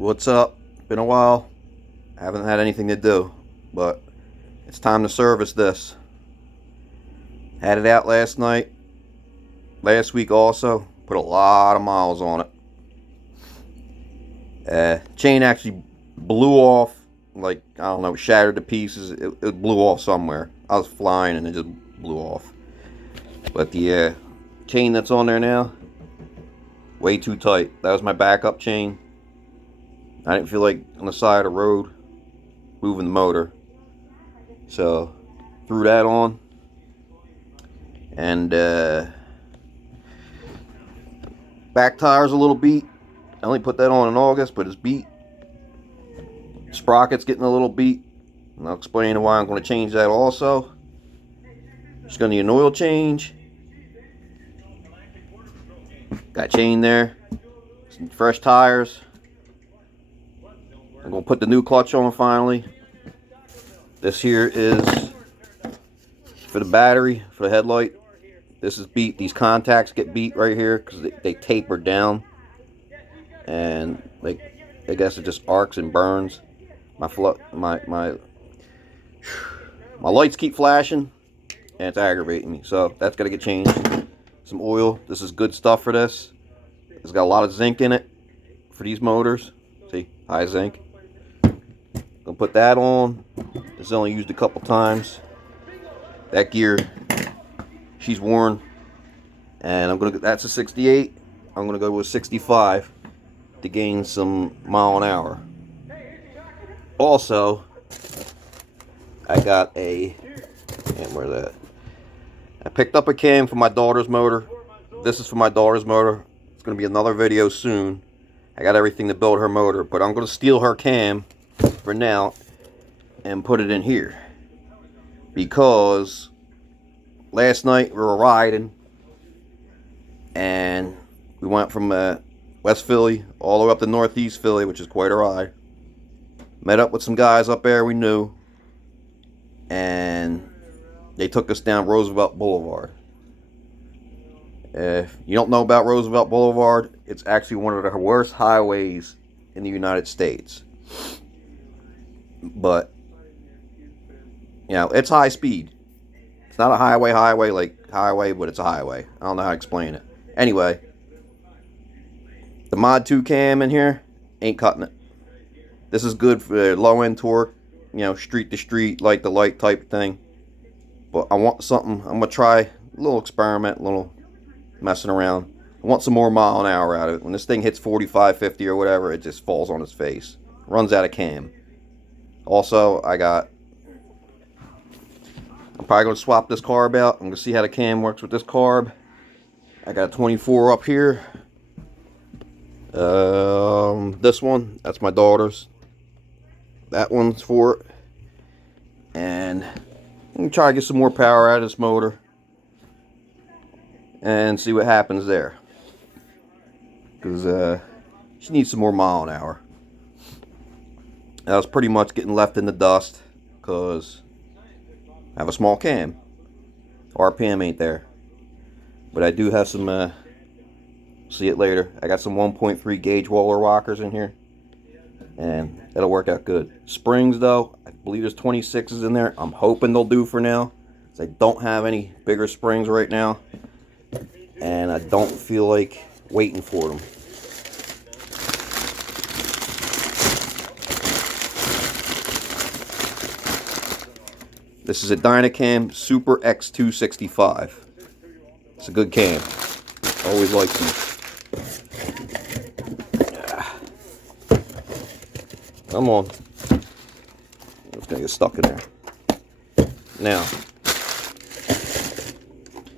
What's up? Been a while. I haven't had anything to do, but it's time to service this. Had it out last night. Last week also. Put a lot of miles on it. Chain actually blew off. Like, I don't know, shattered to pieces. It blew off somewhere. I was flying and it just blew off. But the chain that's on there now, way too tight. That was my backup chain. I didn't feel like on the side of the road moving the motor, so threw that on, and back tire's a little beat. I only put that on in August, but it's beat. Sprocket's getting a little beat, and I'll explain why I'm going to change that also. Just going to need an oil change. Got chain there, some fresh tires. I'm going to put the new clutch on finally. This here is for the battery, for the headlight. This is beat. These contacts get beat right here because they taper down. And I guess it just arcs and burns. My lights keep flashing and it's aggravating me. So that's got to get changed. Some oil. This is good stuff for this. It's got a lot of zinc in it for these motors. See, high zinc. Gonna put that on. This is only used a couple times. That gear, she's worn, and that's a 68. I'm gonna go with 65 to gain some mile an hour. Also, I got where's that? I picked up a cam for my daughter's motor. This is for my daughter's motor. It's gonna be another video soon. I got everything to build her motor, but I'm gonna steal her cam for now and put it in here because last night we were riding and we went from West Philly all the way up to Northeast Philly, which is quite a ride. Met up with some guys up there we knew, and they took us down Roosevelt Boulevard. If you don't know about Roosevelt Boulevard, it's actually one of the worst highways in the United States. But, you know, it's high speed. It's not a highway like highway, but it's a highway. I don't know how to explain it. Anyway, the Mod 2 cam in here ain't cutting it. This is good for low end torque, you know, street to street, light to light type thing. But I want something, I'm going to try a little experiment, a little messing around. I want some more mile an hour out of it. When this thing hits 45, 50 or whatever, it just falls on its face. Runs out of cam. Also, I'm probably going to swap this carb out. I'm going to see how the cam works with this carb. I got a 24 up here. This one, that's my daughter's. That one's for it. And I'm going to try to get some more power out of this motor and see what happens there. Because she needs some more mile an hour. I was pretty much getting left in the dust because I have a small cam. RPM ain't there. But I do have some, see it later. I got some 1.3 gauge roller rockers in here. And that'll work out good. Springs though, I believe there's 26s in there. I'm hoping they'll do for now. I don't have any bigger springs right now. And I don't feel like waiting for them. This is a Dynacam Super X265. It's a good cam. Always liked them. Come on. It's gonna get stuck in there. Now,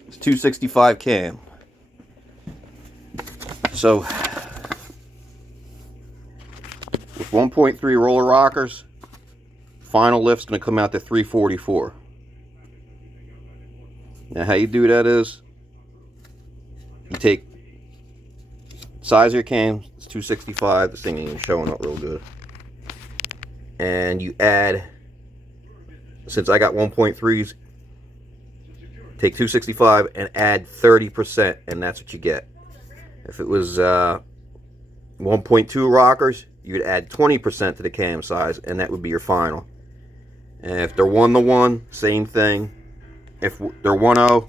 it's 265 cam. So, with 1.3 roller rockers, final lift's going to come out to 344. Now how you do that is, you take size of your cam, it's 265, this thing ain't even showing up real good. And you add, since I got 1.3s, take 265 and add 30%, and that's what you get. If it was 1.2 rockers, you'd add 20% to the cam size, and that would be your final. And if they're 1-to-1, same thing. If they're 1-0,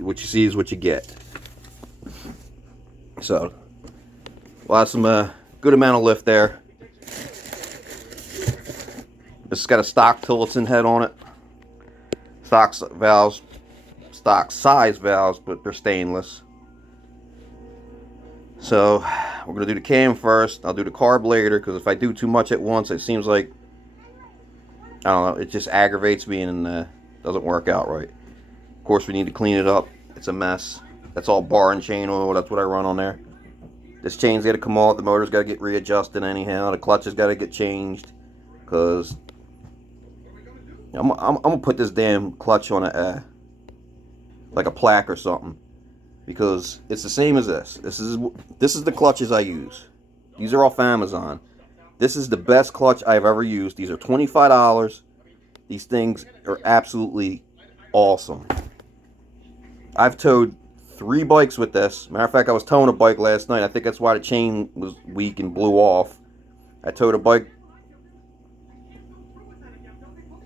what you see is what you get. So, we'll have some good amount of lift there. This has got a stock Tillotson head on it. Stock valves, stock size valves, but they're stainless. So, we're going to do the cam first. I'll do the carb later, because if I do too much at once, it seems like, I don't know, it just aggravates me and doesn't work out right. Of course, we need to clean it up. It's a mess. That's all bar and chain oil. That's what I run on there. This chain's got to come off. The motor's got to get readjusted anyhow. The clutch has got to get changed, because I'm going to put this damn clutch on a like a plaque or something, because it's the same as this. This is the clutches I use. These are off Amazon. This is the best clutch I've ever used. These are $25. These things are absolutely awesome. I've towed 3 bikes with this. Matter of fact, I was towing a bike last night. I think that's why the chain was weak and blew off. I towed a bike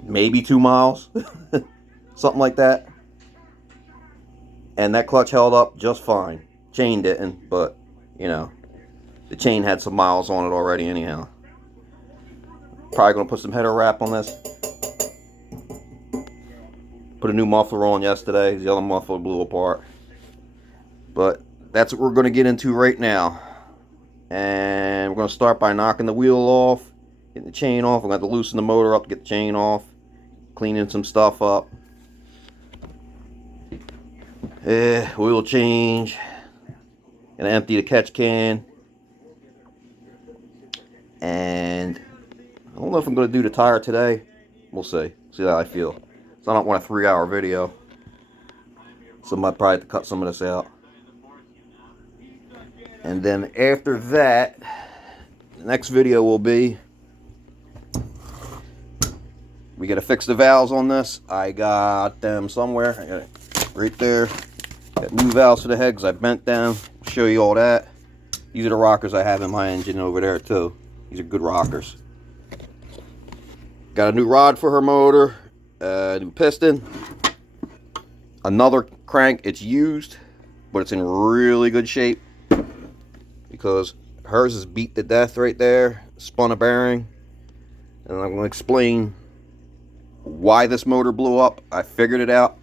maybe 2 miles. Something like that. And that clutch held up just fine. Chain didn't, but, you know, the chain had some miles on it already anyhow. Probably going to put some header wrap on this. Put a new muffler on yesterday. The other muffler blew apart. But that's what we're going to get into right now. And we're going to start by knocking the wheel off, getting the chain off. We're going to have to loosen the motor up to get the chain off, cleaning some stuff up. Oil change. Gonna empty the catch can. And I don't know if I'm going to do the tire today. We'll see. See how I feel. So I don't want a 3-hour video. So I might probably have to cut some of this out. And then after that, the next video will be, we got to fix the valves on this. I got them somewhere. I got it right there. Got new valves for the head because I bent them. I'll show you all that. These are the rockers I have in my engine over there too. These are good rockers. Got a new rod for her motor, new piston, another crank. It's used, but it's in really good shape because hers is beat to death right there. Spun a bearing, and I'm going to explain why this motor blew up. I figured it out.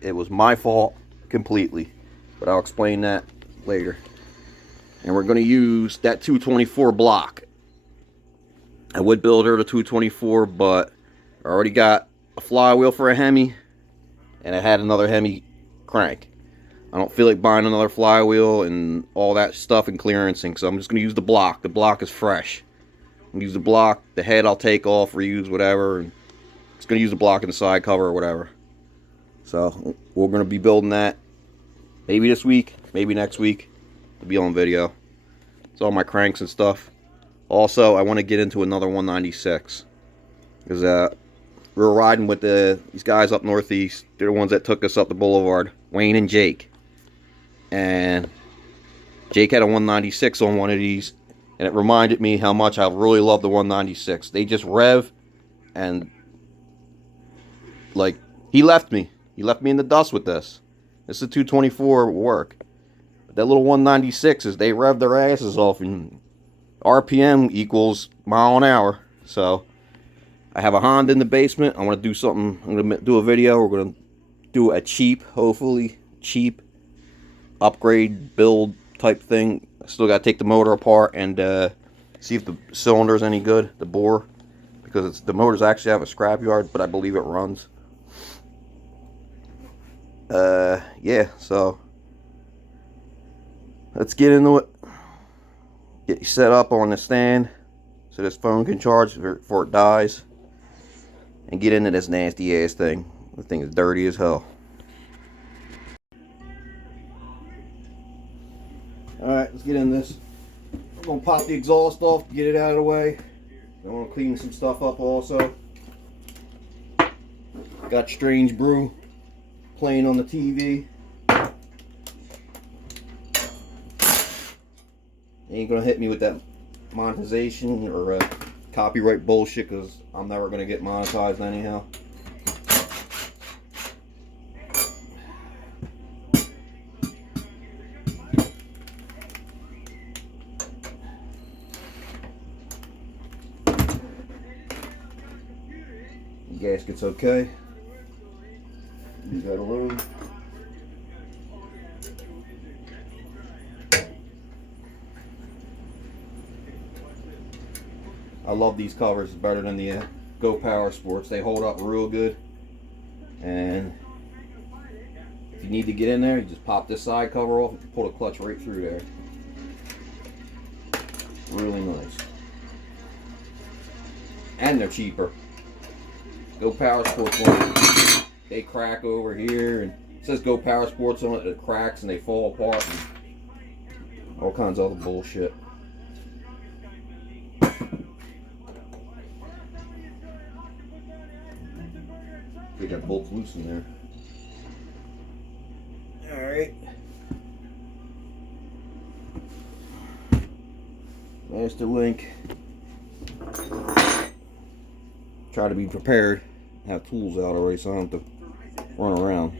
It was my fault completely, but I'll explain that later. And we're going to use that 224 block. I would build her to 224, but I already got a flywheel for a Hemi, and I had another Hemi crank. I don't feel like buying another flywheel and all that stuff and clearancing, so I'm just going to use the block. The block is fresh. I'm going to use the block. The head I'll take off, reuse, whatever, and just going to use the block in the side cover or whatever. So we're going to be building that maybe this week, maybe next week. It'll be on video. It's all my cranks and stuff. Also, I want to get into another 196 because we were riding with these guys up northeast. They're the ones that took us up the boulevard, Wayne and Jake. And Jake had a 196 on one of these, and it reminded me how much I really love the 196. They just rev, and like he left me in the dust with this. This is a 224 work. But that little 196s, they rev their asses off, and RPM equals mile an hour. So I have a Honda in the basement. I want to do something. I'm going to do a video. We're going to do a cheap, hopefully cheap upgrade build type thing. I still got to take the motor apart and see if the cylinder is any good, the bore, because the motors actually have a scrapyard, but I believe it runs. Yeah, so let's get into it. Get you set up on the stand so this phone can charge before it dies, and get into this nasty ass thing. The thing is dirty as hell. Alright, let's get in this. I'm going to pop the exhaust off to get it out of the way. I want to clean some stuff up also. Got Strange Brew playing on the TV. Ain't going to hit me with that monetization or copyright bullshit, because I'm never going to get monetized anyhow. The gasket's okay. Leave that alone. I love these covers. It's better than the Go Power Sports. They hold up real good. And if you need to get in there, you just pop this side cover off and pull the clutch right through there. Really nice. And they're cheaper. Go Power Sports ones, they crack over here, and it says Go Power Sports on it, it cracks and they fall apart and all kinds of other bullshit. They got bolts loose in there. Alright. Master link. Try to be prepared. Have tools out already so I don't have to run around.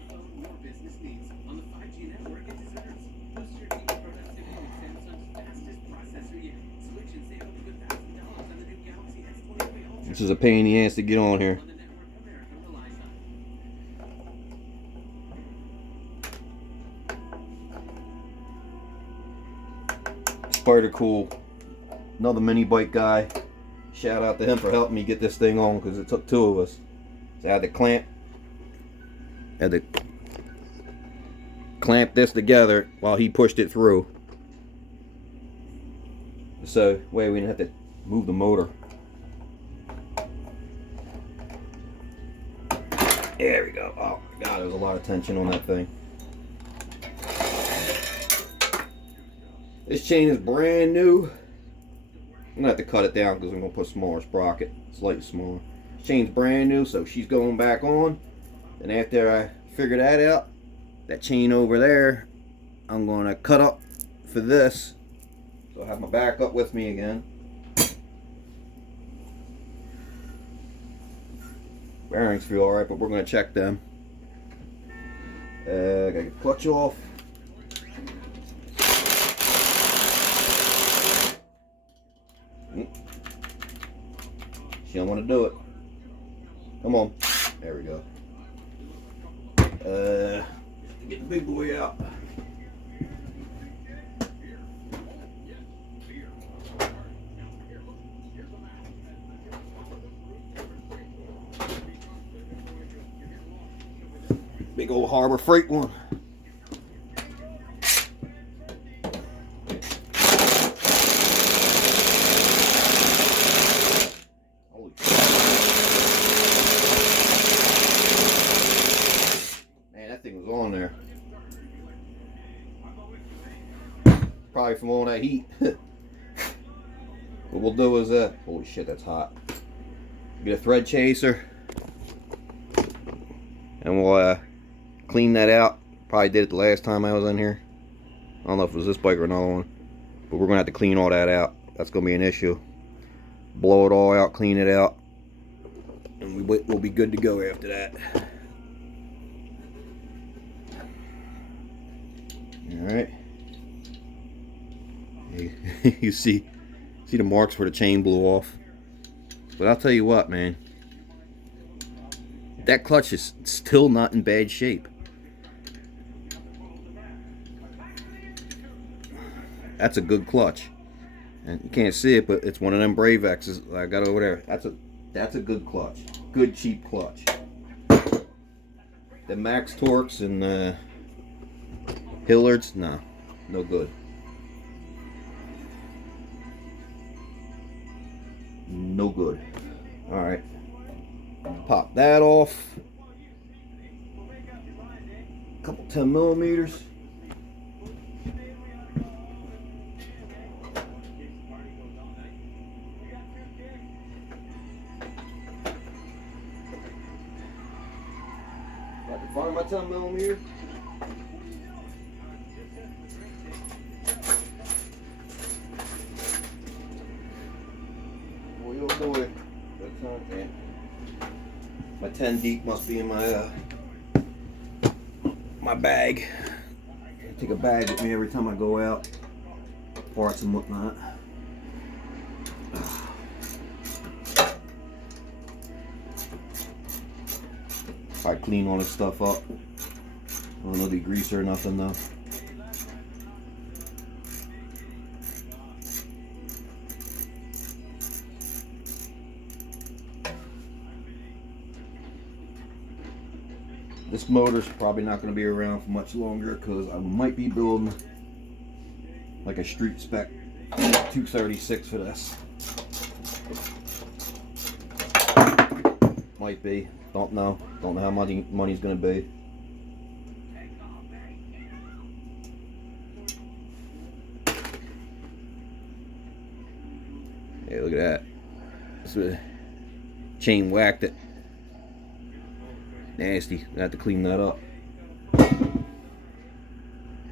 This is a pain in the ass to get on here. Spider Cool, another mini bike guy. Shout out to him for helping me get this thing on, because it took two of us. So I had to clamp this together while he pushed it through. So way we didn't have to move the motor. There we go. Oh my god, there's a lot of tension on that thing. This chain is brand new. I'm gonna have to cut it down because I'm gonna put a smaller sprocket, slightly smaller. Chain's brand new, so she's going back on. And after I figure that out, that chain over there, I'm gonna cut up for this. So I have my backup with me again. Bearings feel alright, but we're gonna check them. Gotta get the clutch off. She don't want to do it. Come on. There we go. Get the big boy out. Big old Harbor Freight one. Probably from all that heat. What we'll do is holy shit, that's hot. Get a thread chaser and we'll clean that out. Probably did it the last time I was in here. I don't know if it was this bike or another one, but we're gonna have to clean all that out. That's gonna be an issue. Blow it all out, clean it out, and we'll be good to go after that. All right. You see the marks where the chain blew off. But I'll tell you what, man, that clutch is still not in bad shape. That's a good clutch, and you can't see it, but it's one of them Brave X's I got over there. That's a good clutch, good cheap clutch. The Max Torques and Hillards, no good. No good. Alright. Pop that off. A couple 10 millimeters. If I can find my 10 millimeter. My 10 deep must be in my my bag. I take a bag with me every time I go out. Parts and whatnot. I clean all this stuff up. I don't know the greaser or nothing though. This motor's probably not going to be around for much longer because I might be building like a street spec 236 for this. Might be. Don't know. Don't know how much money's going to be. Hey, look at that. This chain whacked it. Nasty. I have to clean that up.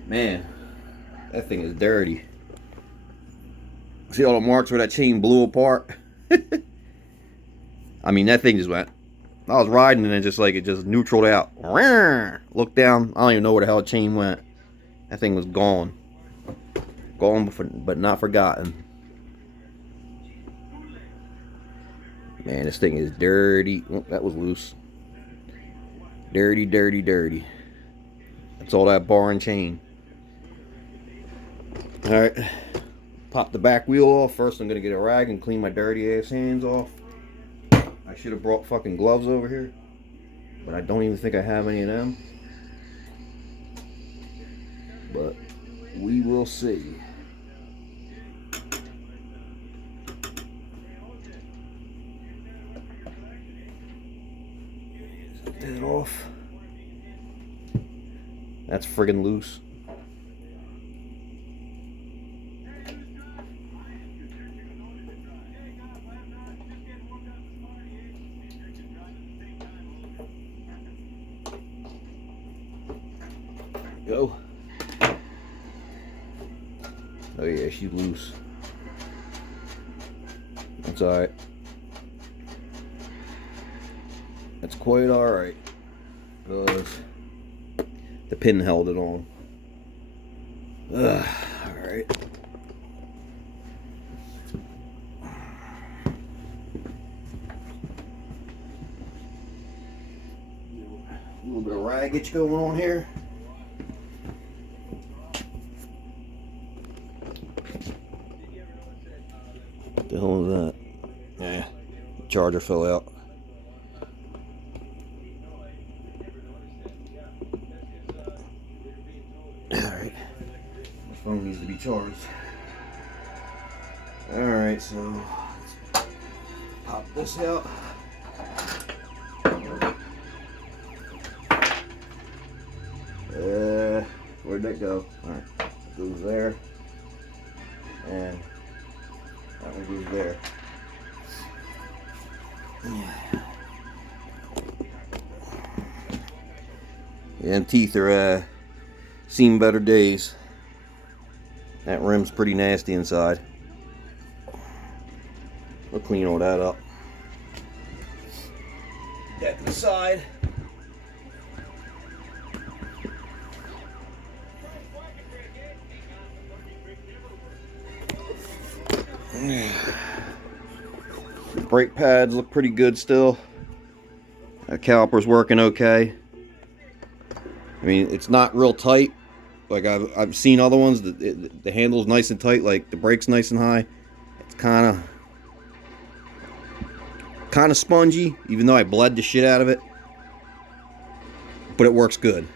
Man, that thing is dirty. See all the marks where that chain blew apart? I mean, that thing just went. I was riding and it just neutraled out. Looked down. I don't even know where the hell the chain went. That thing was gone. Gone, but not forgotten. Man, this thing is dirty. Oh, that was loose. Dirty, dirty, dirty. That's all that bar and chain. Alright. Pop the back wheel off. First I'm going to get a rag and clean my dirty ass hands off. I should have brought fucking gloves over here. But I don't even think I have any of them. But we will see. That off. That's friggin' loose. Go. Oh yeah, she's loose. That's alright. That's quite alright. Because the pin held it on. Alright. A little bit of raggage going on here. What the hell is that? Yeah, the charger fell out. Alright, my phone needs to be charged. Alright, so let's pop this out. Where'd that go? Alright, goes there. And that one goes there. Yeah, them teeth are seen better days. That rim's pretty nasty inside. We'll clean all that up. That to the side. Brake pads look pretty good still. That caliper's working okay. I mean, it's not real tight. Like I've seen other ones. The handle's nice and tight. Like the brake's nice and high. It's kind of spongy, even though I bled the shit out of it. But it works good.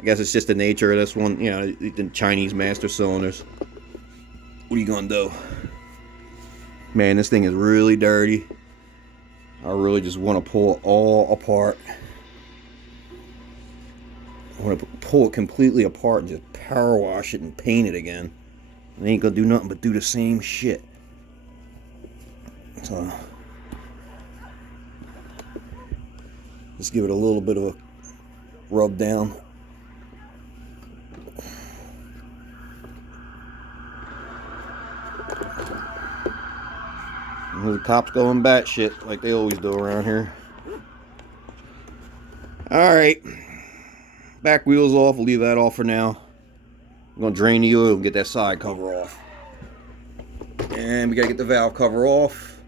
I guess it's just the nature of this one. You know, the Chinese master cylinders. What are you gonna do? Man, this thing is really dirty. I really just want to pull it all apart. I want to pull it completely apart and just power wash it and paint it again. It ain't gonna do nothing but do the same shit. So just give it a little bit of a rub down. The cops going batshit like they always do around here. Alright. Back wheel's off. We'll leave that off for now. I'm going to drain the oil and get that side cover off. And we got to get the valve cover off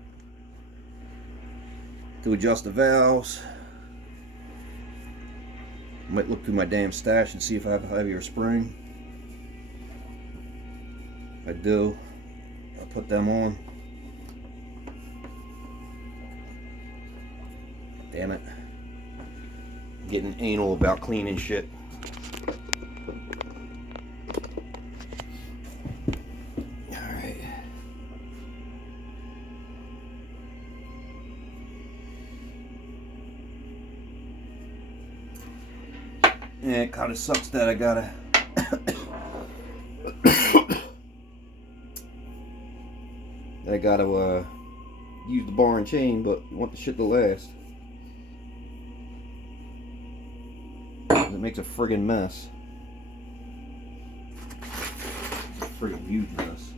to adjust the valves. Might look through my damn stash and see if I have a heavier spring. If I do, I'll put them on. Damn it. I'm getting anal about cleaning shit. Alright. Yeah, it kind of sucks that I gotta use the bar and chain, but you want the shit to last. It makes a friggin' mess. It's a friggin' huge mess.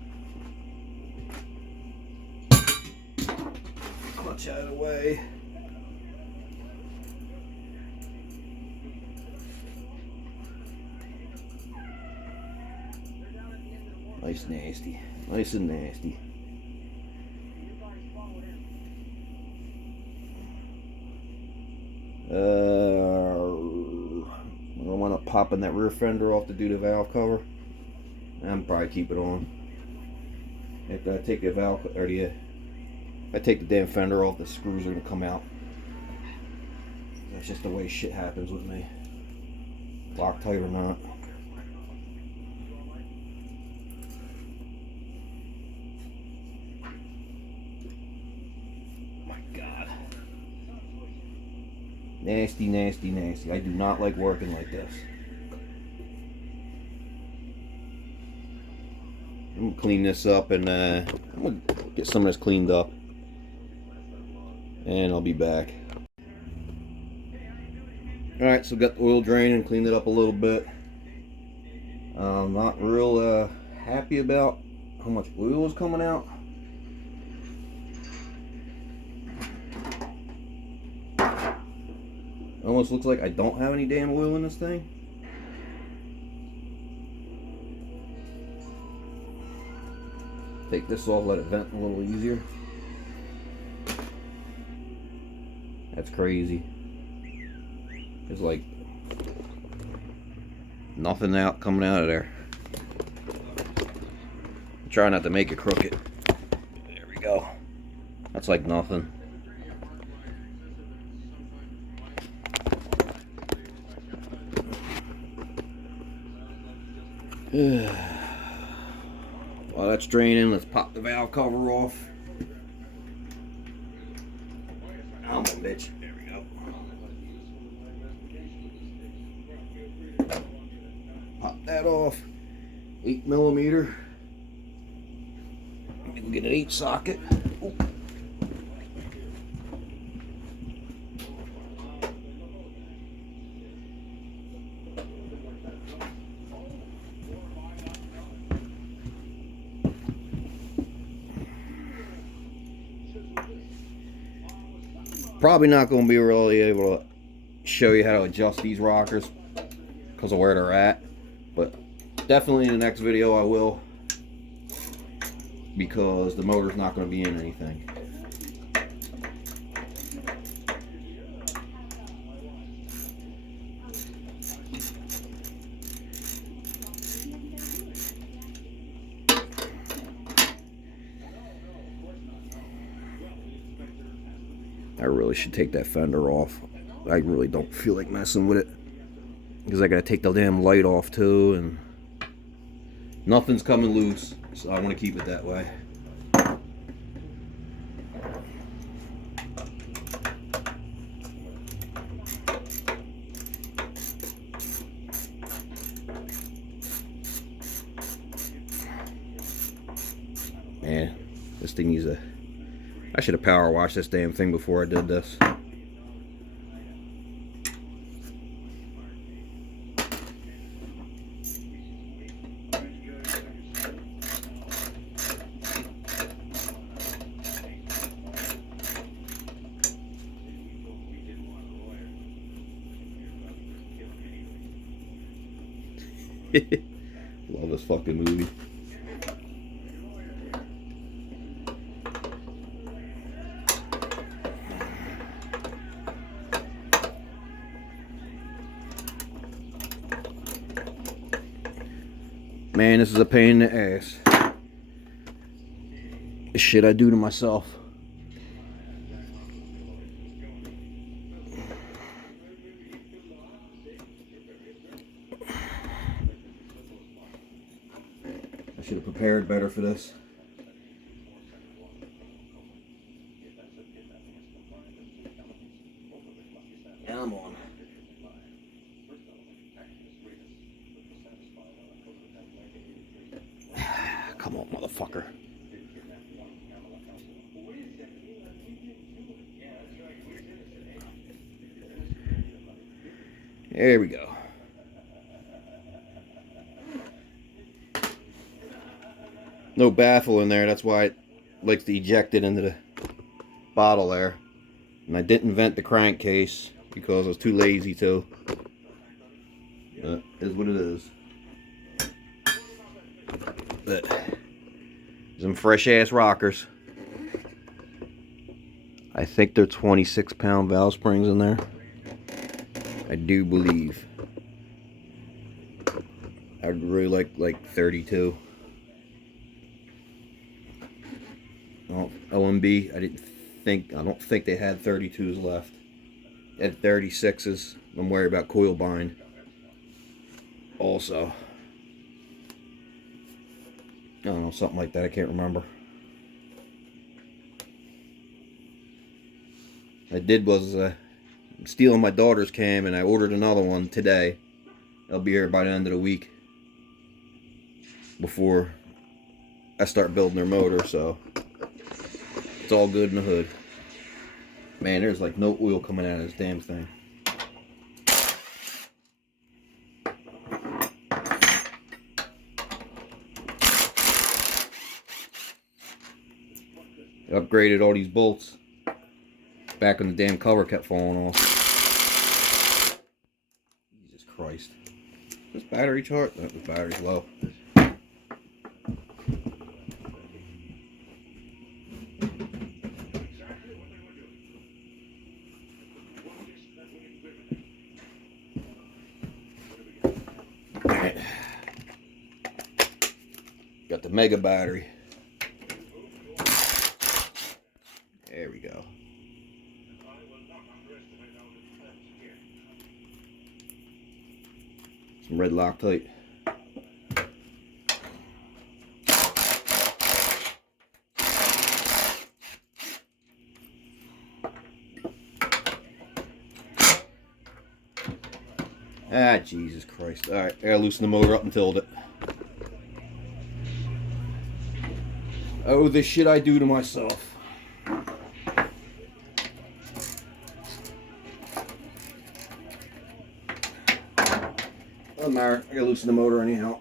Clutch out of the way. Nice nasty. Nice and nasty. I don't want to popping that rear fender off to do the valve cover. I'm probably keep it on. If I take the valve or if I take the damn fender off, the screws are gonna come out. That's just the way shit happens with me. Loctite or not. Nasty, nasty, nasty. I do not like working like this. I'm gonna clean this up and I'm gonna get some of this cleaned up. And I'll be back. Alright, so got the oil drain and cleaned it up a little bit. I'm not real happy about how much oil is coming out. Almost looks like I don't have any damn oil in this thing. Take this off, let it vent a little easier. That's crazy. There's like nothing coming out of there. Try not to make it crooked. There we go. That's like nothing. While that's draining, let's pop the valve cover off. Come on, bitch. There we go. Pop that off. 8mm. We can get an 8 socket. Ooh. Probably not going to be really able to show you how to adjust these rockers because of where they're at, but definitely in the next video I will, because the motor's not going to be in anything. I really should take that fender off. I really don't feel like messing with it because I gotta take the damn light off too, and nothing's coming loose, so I want to keep it that way. Man, this thing needs a... I should have power washed this damn thing before I did this. Love this fucking movie. Man, this is a pain in the ass. The shit I do to myself. I should have prepared better for this. Now I'm on. Come on, motherfucker. There we go. No baffle in there, that's why it likes to eject it into the bottle there. And I didn't vent the crankcase because I was too lazy to. That is what it is. But some fresh ass rockers. I think they're 26-pound valve springs in there. I do believe. I'd really like 32. Well, OMB, I don't think they had 32s left. They had 36s. I'm worried about coil bind. Also. I don't know, something like that, I can't remember. I did was I'm stealing my daughter's cam and I ordered another one today. I'll be here by the end of the week before I start building their motor, so it's all good in the hood. Man, there's like no oil coming out of this damn thing. I upgraded all these bolts back when the damn cover kept falling off. Jesus Christ. Is this battery charged? No, the battery's low. Alright. Got the mega battery. There we go. Some red Loctite. Ah, Jesus Christ. Alright, I gotta loosen the motor up and tilt it. Oh, the shit I do to myself. Doesn't matter, I gotta loosen the motor anyhow.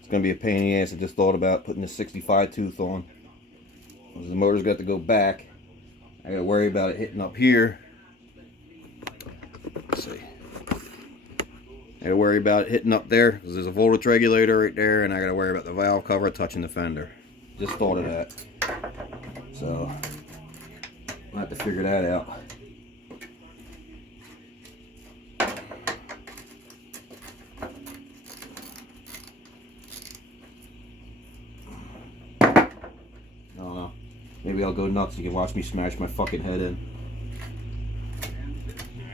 It's gonna be a pain in the ass. I just thought about putting the 65 tooth on. The motor's got to go back. I gotta worry about it hitting up here. Let's see. I gotta worry about it hitting up there because there's a voltage regulator right there, and I gotta worry about the valve cover touching the fender. Just thought of that. So I'll have to figure that out. Maybe I'll go nuts. You can watch me smash my fucking head in.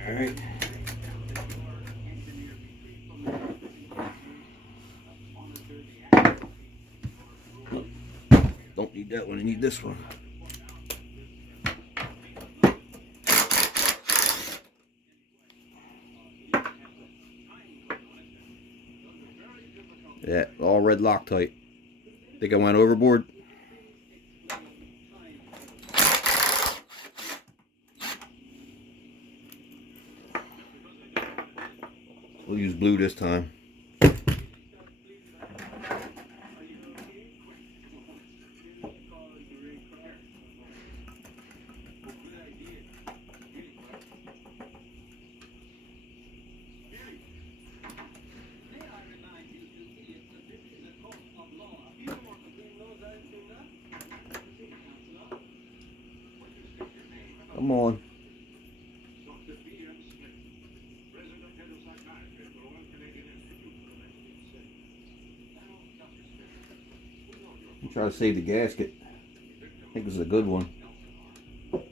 Alright. Don't need that one. I need this one. Yeah, all red Loctite. Think I went overboard? We'll use blue this time. Come on. I'm trying to save the gasket. I think this is a good one. What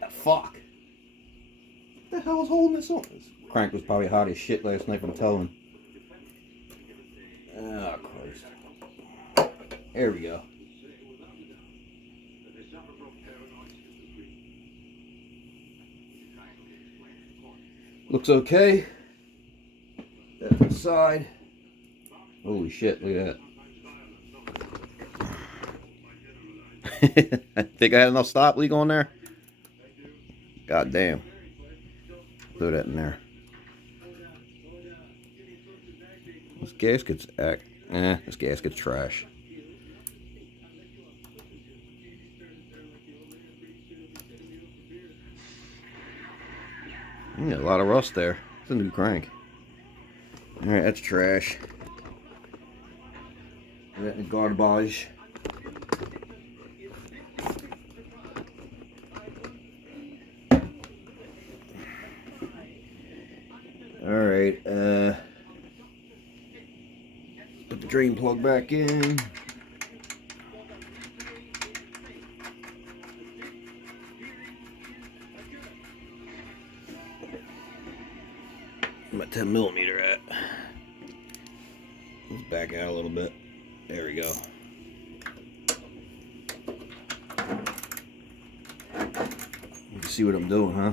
the fuck? What the hell was holding this on? This crank was probably hot as shit last night from towing. Oh, Christ. There we go. Looks okay. That's the side. Holy shit, look at that. I think I had enough stop leak on there. God damn. Throw that in there. This gasket's this gasket's trash. Yeah, a lot of rust there. It's a new crank. Alright, that's trash. That in the garbage. Alright, put the drain plug back in. I'm at 10mm at. Let's back out a little bit. There we go. You can see what I'm doing, huh?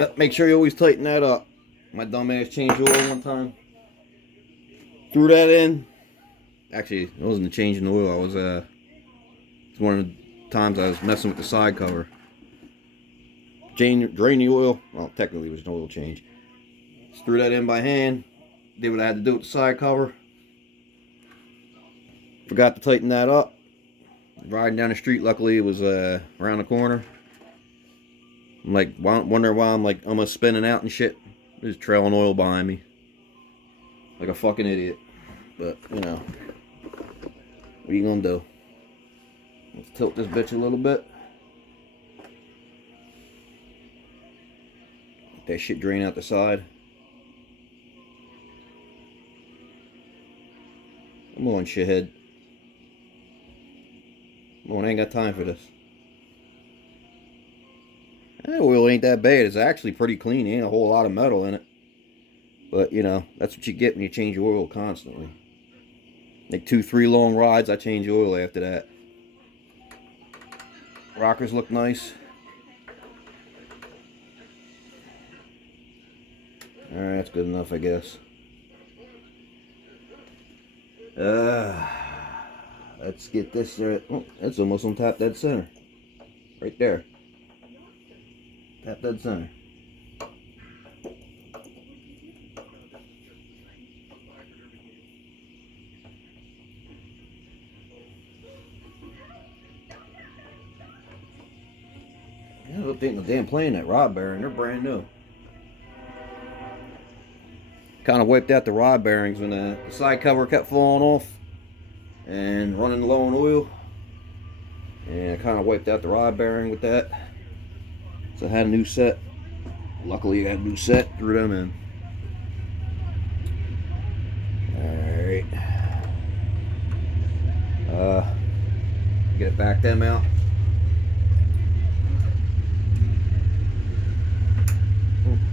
Yep, make sure you always tighten that up. My dumbass changed oil one time. Threw that in. Actually, it wasn't changing the oil. I was it's one of the times I was messing with the side cover. Drain the oil. Well, technically it was an oil change. Just threw that in by hand. Did what I had to do with the side cover. Forgot to tighten that up. Riding down the street, luckily it was around the corner. I'm like wondering why I'm like almost spinning out and shit. Just trailing oil behind me. Like a fucking idiot. But, you know. What are you gonna do? Let's tilt this bitch a little bit. Let that shit drain out the side. Come on, shithead. Come on, I ain't got time for this. That oil ain't that bad. It's actually pretty clean. Ain't a whole lot of metal in it. But, you know, that's what you get when you change your oil constantly. Like 2-3 long rides, I change the oil after that. Rockers look nice. Alright, that's good enough, I guess. Let's get this right. Oh, that's almost on top dead center. Right there. Tap dead center. Yeah, I don't think the damn plane that rod bearing. They're brand new. Kind of wiped out the rod bearings when the side cover kept falling off and running low on oil. And I kind of wiped out the rod bearing with that. So I had a new set. Luckily I got a new set, threw them in. Alright. Get it back them out.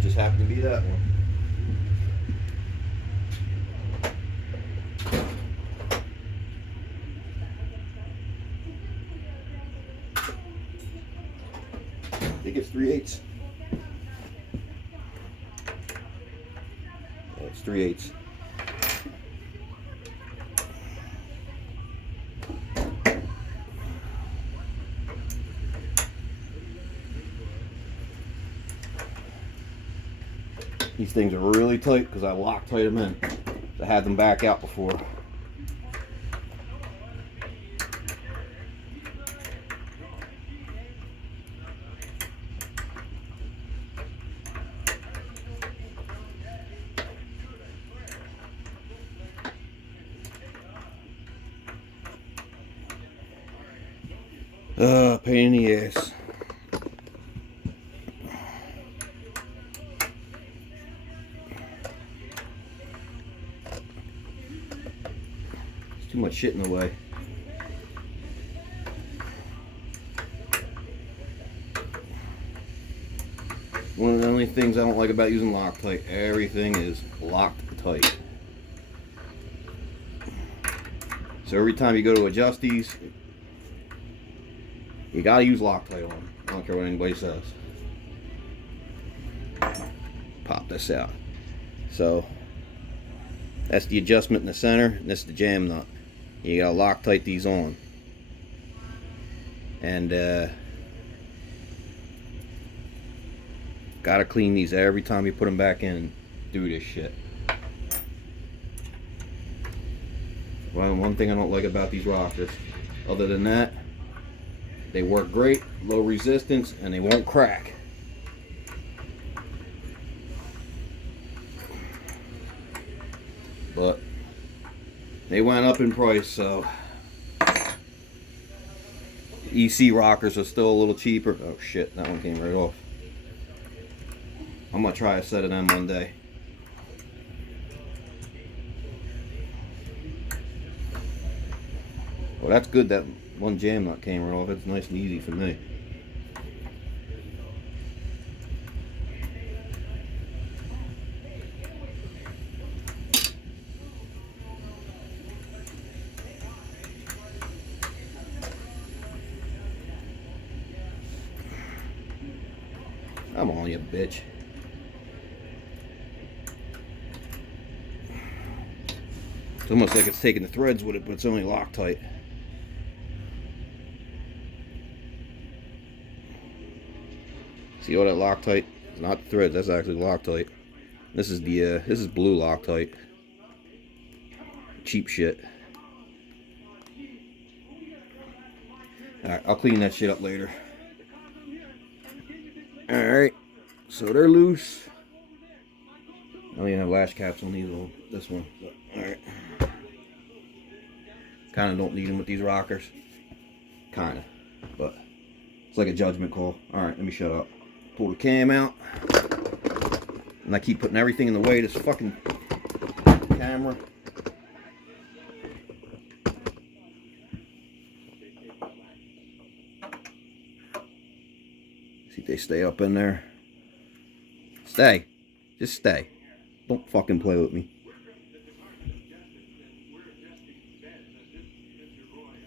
Just happened to be that one. I think it's 3/8. Yeah, it's 3/8. These things are really tight because I Loctite them in. I had them back out before. Pain in the ass. There's too much shit in the way. One of the only things I don't like about using Loctite, everything is locked tight. So every time you go to adjust these, you gotta use Loctite on them. I don't care what anybody says. Pop this out. So that's the adjustment in the center, and this is the jam nut. You gotta Loctite these on. And gotta clean these every time you put them back in and do this shit. Well, one thing I don't like about these rockers, other than that, they work great, low resistance, and they won't crack. But they went up in price, so EC rockers are still a little cheaper. Oh shit, that one came right off. I'm gonna try a set of them one day. Well, that's good that one jam nut came right off. It's nice and easy for me. Come on, you bitch. It's almost like it's taking the threads with it, but it's only Loctite. See all that Loctite? It's not the threads, that's actually Loctite. This is the this is blue Loctite. Cheap shit. Alright, I'll clean that shit up later. Alright, so they're loose. I don't even have lash caps on these on this one. Alright. Kinda don't need them with these rockers. Kinda. But it's like a judgment call. Alright, let me shut up. Pull the cam out. And I keep putting everything in the way of this fucking camera. See if they stay up in there. Stay. Just stay. Don't fucking play with me.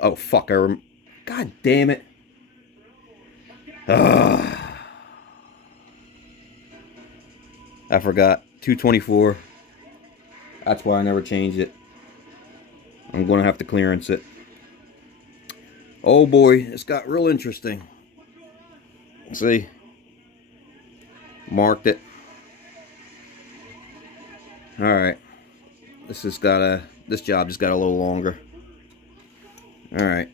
Oh fuck, God damn it. I forgot. 224. That's why I never changed it. I'm gonna have to clearance it. Oh boy, it's got real interesting. See? Marked it. Alright. This job just got a little longer. Alright.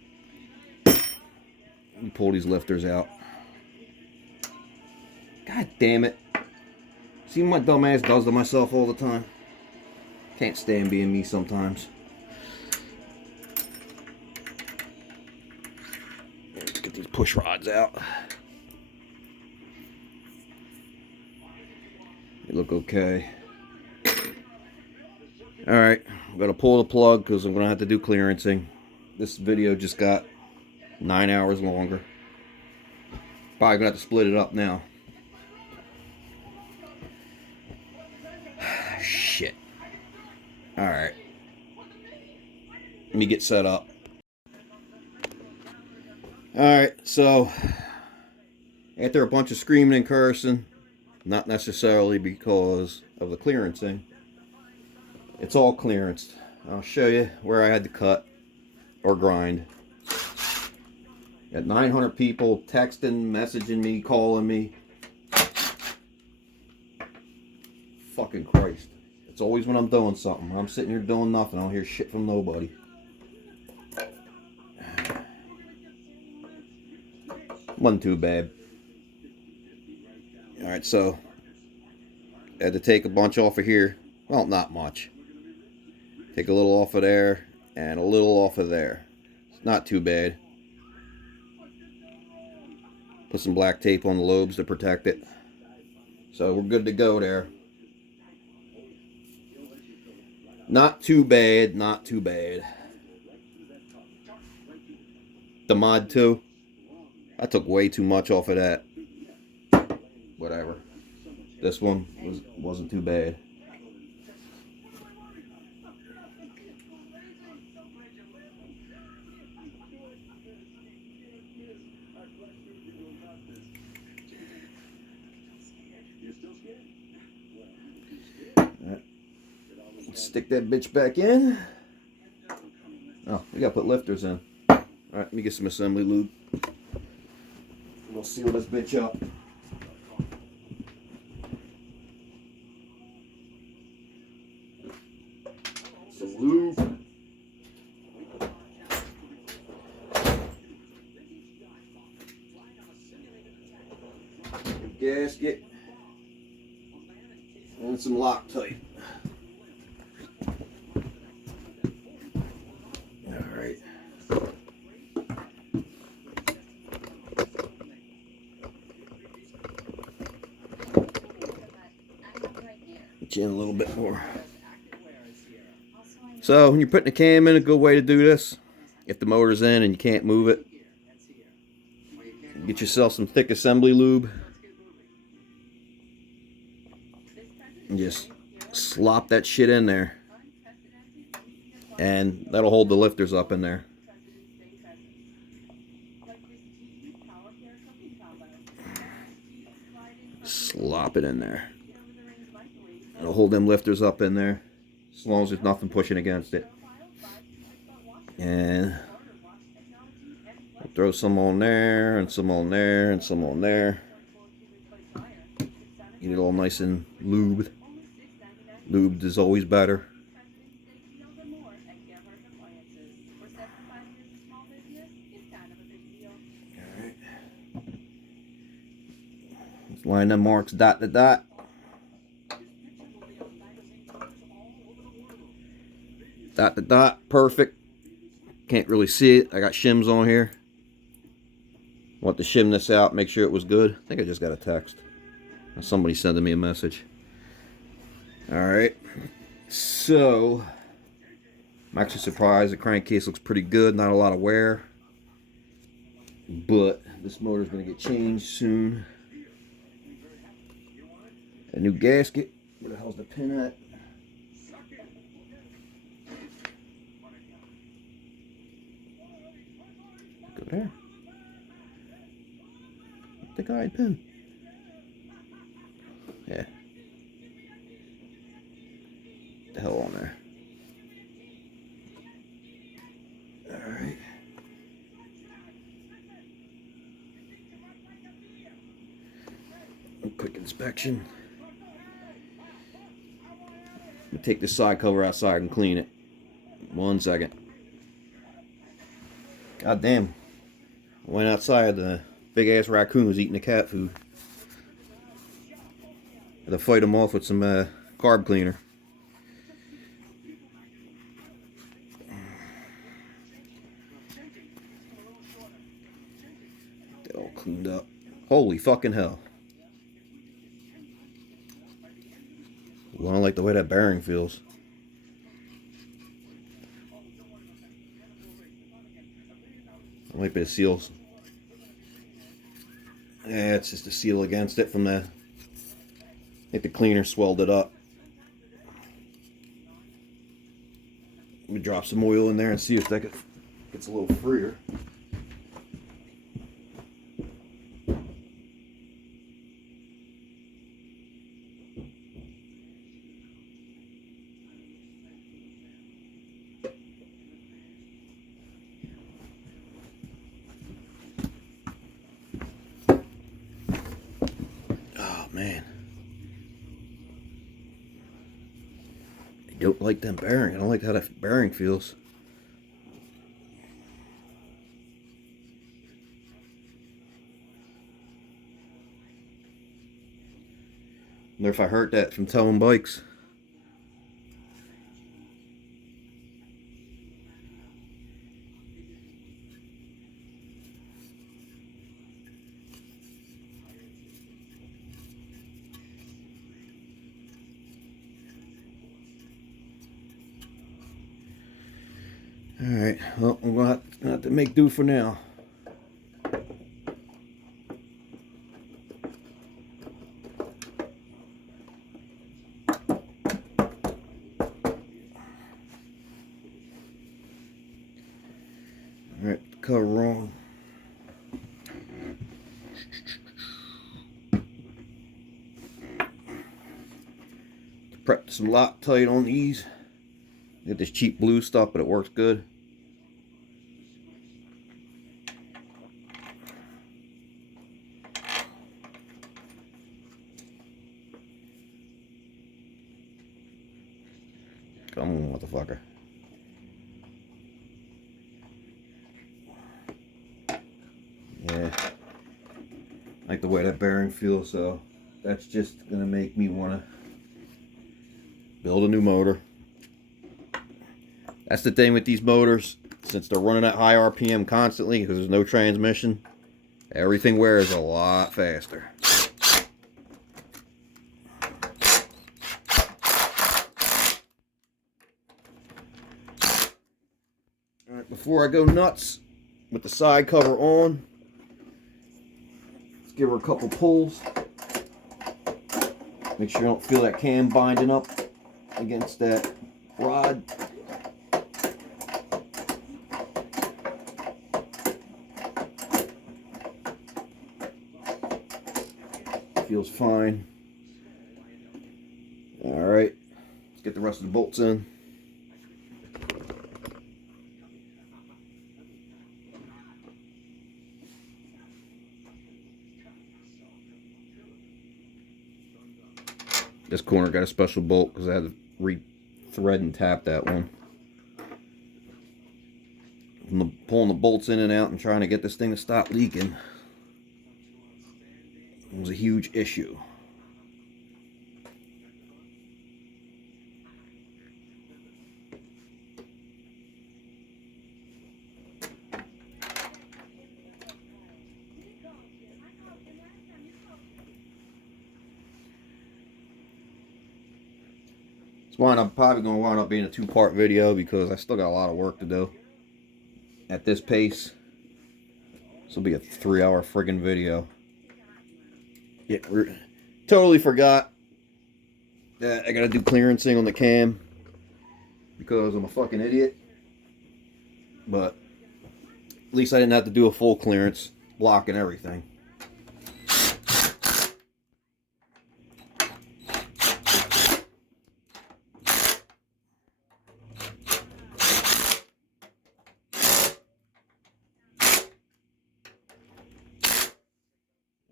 Pull these lifters out. God damn it. See what my dumb ass does to myself all the time? Can't stand being me sometimes. Let's get these push rods out. They look okay. Alright, I'm going to pull the plug because I'm going to have to do clearancing. This video just got 9 hours longer. Probably going to have to split it up now. Shit. Alright. Let me get set up. Alright, so after a bunch of screaming and cursing, not necessarily because of the clearancing, it's all clearanced. I'll show you where I had to cut or grind. Got 900 people texting, messaging me, calling me. fucking Christ. It's always when I'm doing something. When I'm sitting here doing nothing, I don't hear shit from nobody. Wasn't too bad. Alright, so I had to take a bunch off of here. Well, not much. Take a little off of there and a little off of there. It's not too bad. Put some black tape on the lobes to protect it. So we're good to go there. Not too bad, not too bad. The Mod 2, I took way too much off of that. Whatever. This one wasn't too bad. Right. Stick that bitch back in. Oh, we gotta put lifters in. Alright, let me get some assembly lube. We'll seal this bitch up. Some lube. A gasket. And some Loctite. Alright. Get you in a little bit more. So when you're putting the cam in, a good way to do this, if the motor's in and you can't move it, get yourself some thick assembly lube and just slop that shit in there, and that'll hold the lifters up in there. Slop it in there. It'll hold them lifters up in there as long as there's nothing pushing against it. And I'll throw some on there, and some on there, and some on there. Get it all nice and lubed. Lubed is always better. Alright. Let's line them marks dot to dot. Dot to dot, perfect. Can't really see it. I got shims on here. Want to shim this out, make sure it was good. I think I just got a text. Somebody sending me a message. Alright. So, I'm actually surprised the crankcase looks pretty good. Not a lot of wear. But this motor's going to get changed soon. A new gasket. Where the hell's the pin at? Go there. The guide pin. Yeah. The hell on there. Alright. A quick inspection. Let me take this side cover outside and clean it. 1 second. God damn. I went outside, the big ass raccoon was eating the cat food. Had to fight him off with some carb cleaner. Get all cleaned up. Holy fucking hell. Well, I don't like the way that bearing feels. It might be the seals. Yeah, it's just a seal against it from the... I think the cleaner swelled it up. Let me drop some oil in there and see if that gets a little freer. Oh man. Don't like them bearing. I don't like how that bearing feels. Wonder if I hurt that from towing bikes. Alright, well, I'm going to have to make do for now. Alright, cover wrong. Prep some Loctite on these. Get this cheap blue stuff, but it works good. Come on, motherfucker. Yeah. I like the way that bearing feels, so that's just gonna make me wanna build a new motor. That's the thing with these motors, since they're running at high RPM constantly because there's no transmission, everything wears a lot faster. Alright, before I go nuts with the side cover on, let's give her a couple pulls. Make sure you don't feel that cam binding up against that rod. Feels fine. Alright, let's get the rest of the bolts in. This corner got a special bolt because I had to re-thread and tap that one. From pulling the bolts in and out and trying to get this thing to stop leaking, it was a huge issue. I'm probably going to wind up being a two-part video because I still got a lot of work to do. At this pace, this will be a 3-hour friggin' video. Yeah, totally forgot that I gotta do clearancing on the cam because I'm a fucking idiot. But at least I didn't have to do a full clearance, block and everything.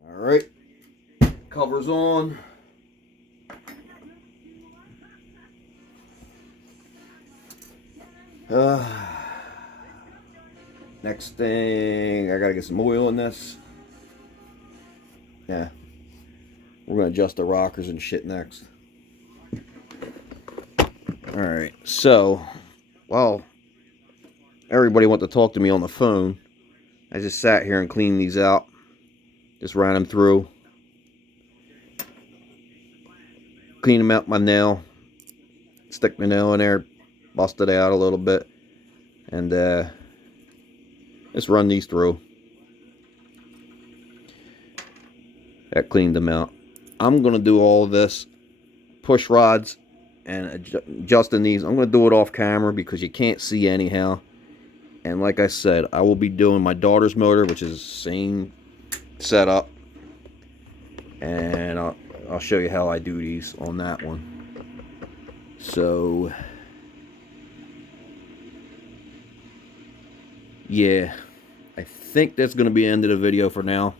Alright, covers on. Next thing, I gotta get some oil in this. Yeah, we're gonna adjust the rockers and shit next. Alright, so, well, everybody wanted to talk to me on the phone. I just sat here and cleaned these out. Just ran them through. Clean them out my nail. Stick my nail in there. Bust it out a little bit. And just run these through. That cleaned them out. I'm going to do all of this. Push rods and adjusting these. I'm going to do it off camera because you can't see anyhow. And like I said, I will be doing my daughter's motor, which is the same setup, and I'll show you how I do these on that one. So yeah, I think that's going to be the end of the video for now,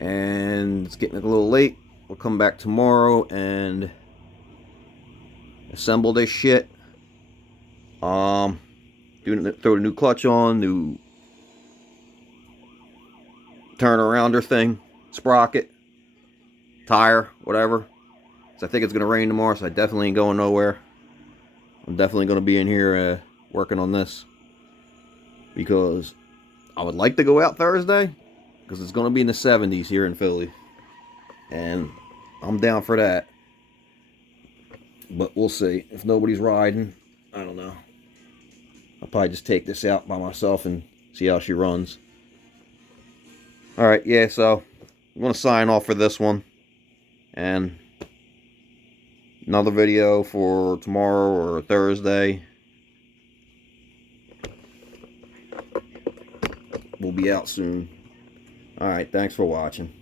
and it's getting a little late. We'll come back tomorrow and assemble this shit. Throw the new clutch on, new turnarounder thing, sprocket, tire, whatever. So I think it's gonna rain tomorrow, so I definitely ain't going nowhere. I'm definitely gonna be in here working on this because I would like to go out Thursday because it's gonna be in the 70s here in Philly, and I'm down for that. But we'll see. If nobody's riding, I don't know. I'll probably just take this out by myself and see how she runs. Alright, yeah, so I'm going to sign off for this one. And another video for tomorrow or Thursday will be out soon. Alright, thanks for watching.